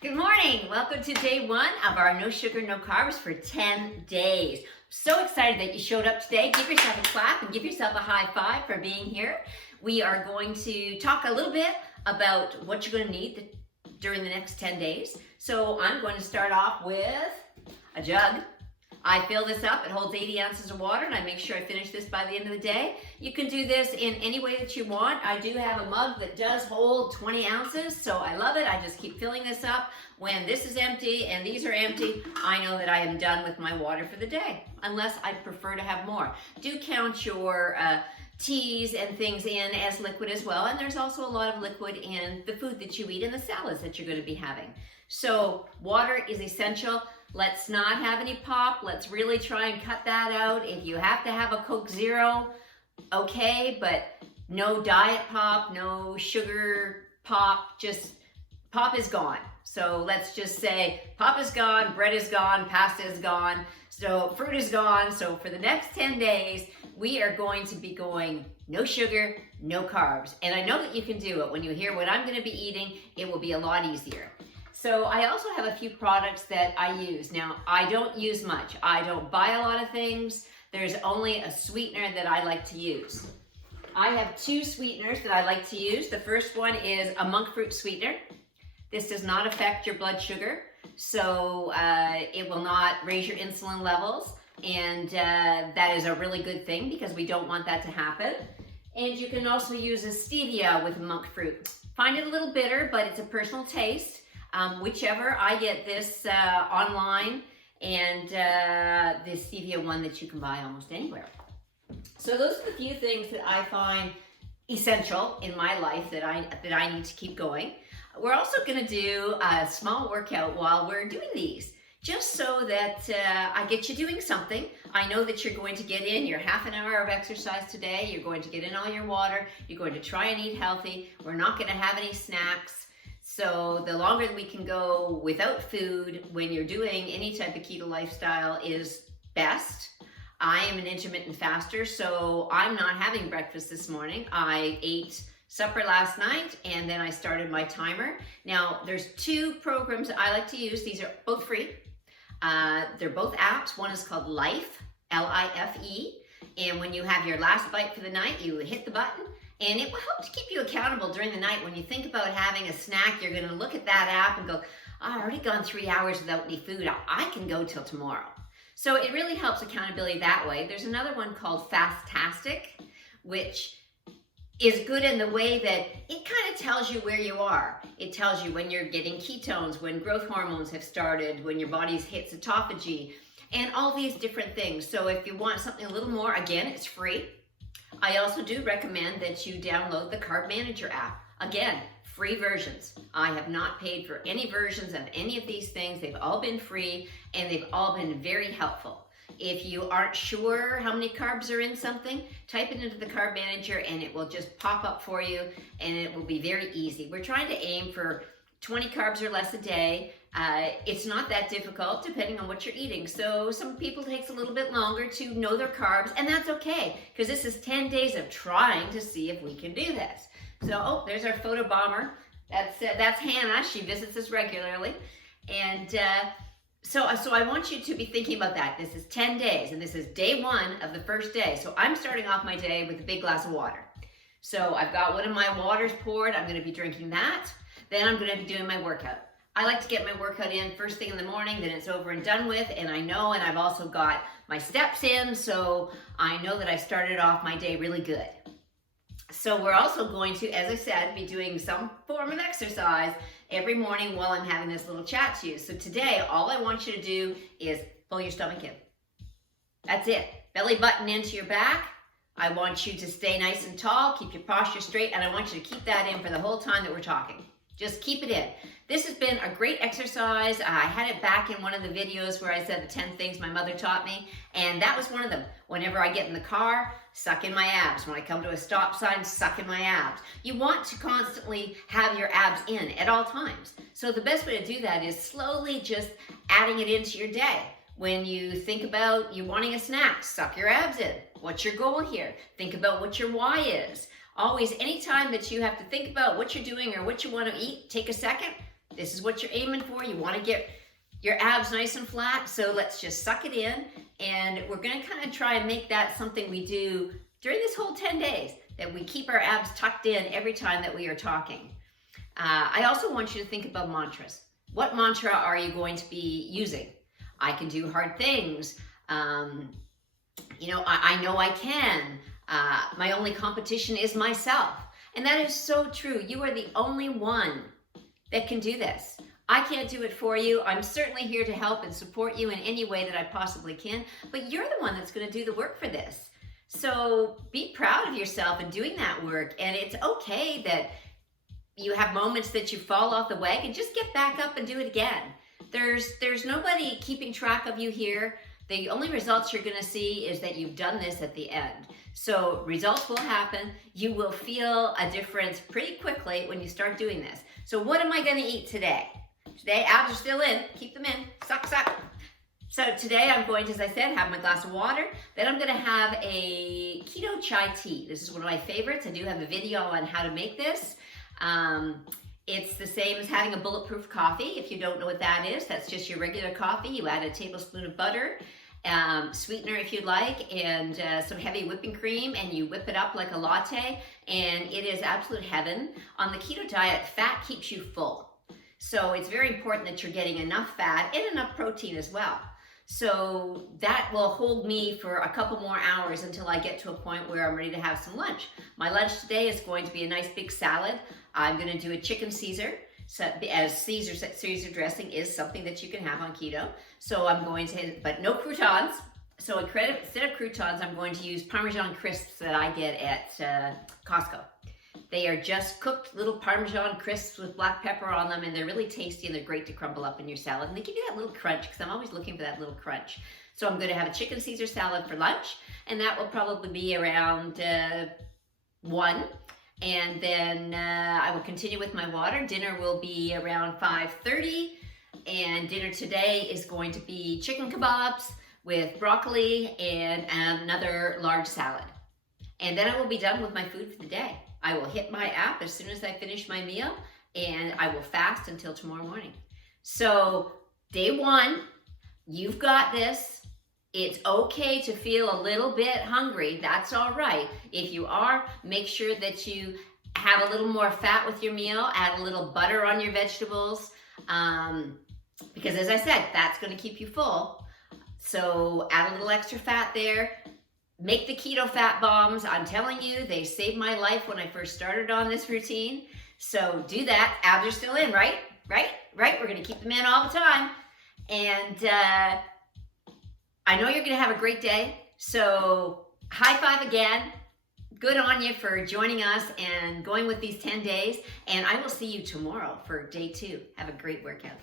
Good morning. Welcome to day one of our no sugar, no carbs for 10 days. So excited that you showed up today. Give yourself a clap and give yourself a high five for being here. We are going to talk a little bit about what you're going to need during the next 10 days. So I'm going to start off with a jug. I fill this up, it holds 80 ounces of water, and I make sure I finish this by the end of the day. You can do this in any way that you want. I do have a mug that does hold 20 ounces, so I love it. I just keep filling this up. When this is empty and these are empty, I know that I am done with my water for the day, unless I prefer to have more. Do count your teas and things in as liquid as well, and there's also a lot of liquid in the food that you eat and the salads that you're going to be having. So water is essential. Let's not have any pop. Let's really try and cut that out. If you have to have a Coke Zero, okay, but no diet pop, no sugar pop, just pop is gone. So let's just say pop is gone, bread is gone, pasta is gone, so fruit is gone. So for the next 10 days, we are going to be going no sugar, no carbs. And I know that you can do it. When you hear what I'm going to be eating, it will be a lot easier. So I also have a few products that I use. Now, I don't use much. I don't buy a lot of things. There's only a sweetener that I like to use. I have two sweeteners that I like to use. The first one is a monk fruit sweetener. This does not affect your blood sugar, so it will not raise your insulin levels, and that is a really good thing because we don't want that to happen. And you can also use a stevia with monk fruit. Find it a little bitter, but it's a personal taste. Whichever, I get this online, and the stevia one that you can buy almost anywhere. So those are the few things that I find essential in my life that I need to keep going. We're also going to do a small workout while we're doing these, just so that I get you doing something. I know that you're going to get in your half an hour of exercise today. You're going to get in all your water. You're going to try and eat healthy. We're not going to have any snacks. So the longer we can go without food when you're doing any type of keto lifestyle is best. I am an intermittent faster, so I'm not having breakfast this morning. I ate supper last night, and then I started my timer. Now, there's two programs that I like to use. These are both free. They're both apps. One is called Life, L-I-F-E. And when you have your last bite for the night, you hit the button. And it will help to keep you accountable during the night. When you think about having a snack, you're going to look at that app and go, I've already gone 3 hours without any food. I can go till tomorrow. So it really helps accountability that way. There's another one called Fastastic, which is good in the way that it kind of tells you where you are. It tells you when you're getting ketones, when growth hormones have started, when your body hits autophagy, and all these different things. So if you want something a little more, again, it's free. I also do recommend that you download the Carb Manager app. Again, free versions. I have not paid for any versions of any of these things. They've all been free, and they've all been very helpful. If you aren't sure how many carbs are in something, type it into the Carb Manager and it will just pop up for you, and it will be very easy. We're trying to aim for 20 carbs or less a day. It's not that difficult depending on what you're eating. So some people it takes a little bit longer to know their carbs, and that's okay, because this is 10 days of trying to see if we can do this. So, there's our photo bomber. That's Hannah. She visits us regularly. And so I want you to be thinking about that. This is 10 days, and this is day one of the first day. So I'm starting off my day with a big glass of water. So I've got one of my waters poured. I'm going to be drinking that. Then I'm going to be doing my workout. I like to get my workout in first thing in the morning, then it's over and done with, and I know, and I've also got my steps in, so I know that I started off my day really good. So we're also going to, as I said, be doing some form of exercise every morning while I'm having this little chat to you. So today, all I want you to do is pull your stomach in. That's it. Belly button into your back. I want you to stay nice and tall, keep your posture straight, and I want you to keep that in for the whole time that we're talking. Just keep it in. This has been a great exercise. I had it back in one of the videos where I said the 10 things my mother taught me, and that was one of them. Whenever I get in the car, suck in my abs. When I come to a stop sign, suck in my abs. You want to constantly have your abs in at all times. So the best way to do that is slowly just adding it into your day. When you think about you wanting a snack, suck your abs in. What's your goal here? Think about what your why is. Always, anytime that you have to think about what you're doing or what you want to eat, take a second, This is what you're aiming for. You want to get your abs nice and flat. So let's just suck it in. And we're going to kind of try and make that something we do during this whole 10 days, that we keep our abs tucked in every time that we are talking. I also want you to think about mantras. What mantra are you going to be using? I can do hard things. You know, I know I can. My only competition is myself. And that is so true. You are the only one that can do this. I can't do it for you. I'm certainly here to help and support you in any way that I possibly can, but you're the one that's going to do the work for this. So be proud of yourself in doing that work. And it's okay that you have moments that you fall off the wagon. Just get back up and do it again. There's nobody keeping track of you here. The only results you're going to see is that you've done this at the end. So results will happen. You will feel a difference pretty quickly when you start doing this. So what am I going to eat today? Today, abs are still in. Keep them in. Suck, suck. So today I'm going to, as I said, have my glass of water. Then I'm going to have a keto chai tea. This is one of my favorites. I do have a video on how to make this. It's the same as having a bulletproof coffee. If you don't know what that is, that's just your regular coffee. You add a tablespoon of butter, sweetener if you'd like, and some heavy whipping cream, and you whip it up like a latte, and it is absolute heaven. On the keto diet, fat keeps you full. So it's very important that you're getting enough fat and enough protein as well. So that will hold me for a couple more hours until I get to a point where I'm ready to have some lunch. My lunch today is going to be a nice big salad. I'm going to do a chicken Caesar, so, as Caesar dressing is something that you can have on keto. So I'm going to, but no croutons. So instead of croutons, I'm going to use Parmesan crisps that I get at Costco. They are just cooked little Parmesan crisps with black pepper on them, and they're really tasty, and they're great to crumble up in your salad. And they give you that little crunch, because I'm always looking for that little crunch. So I'm going to have a chicken Caesar salad for lunch, and that will probably be around 1. And then I will continue with my water. Dinner will be around 5:30, and dinner today is going to be chicken kebabs with broccoli and another large salad. And then I will be done with my food for the day. I will hit my app as soon as I finish my meal, and I will fast until tomorrow morning. So day 1, you've got this. It's okay to feel a little bit hungry. That's all right. If you are, make sure that you have a little more fat with your meal. Add a little butter on your vegetables, because as I said, that's going to keep you full. So add a little extra fat there. Make the keto fat bombs. I'm telling you, they saved my life when I first started on this routine. So do that. Abs are still in, right? Right? We're going to keep them in all the time. And I know you're going to have a great day. So high five again. Good on you for joining us and going with these 10 days. And I will see you tomorrow for day 2. Have a great workout.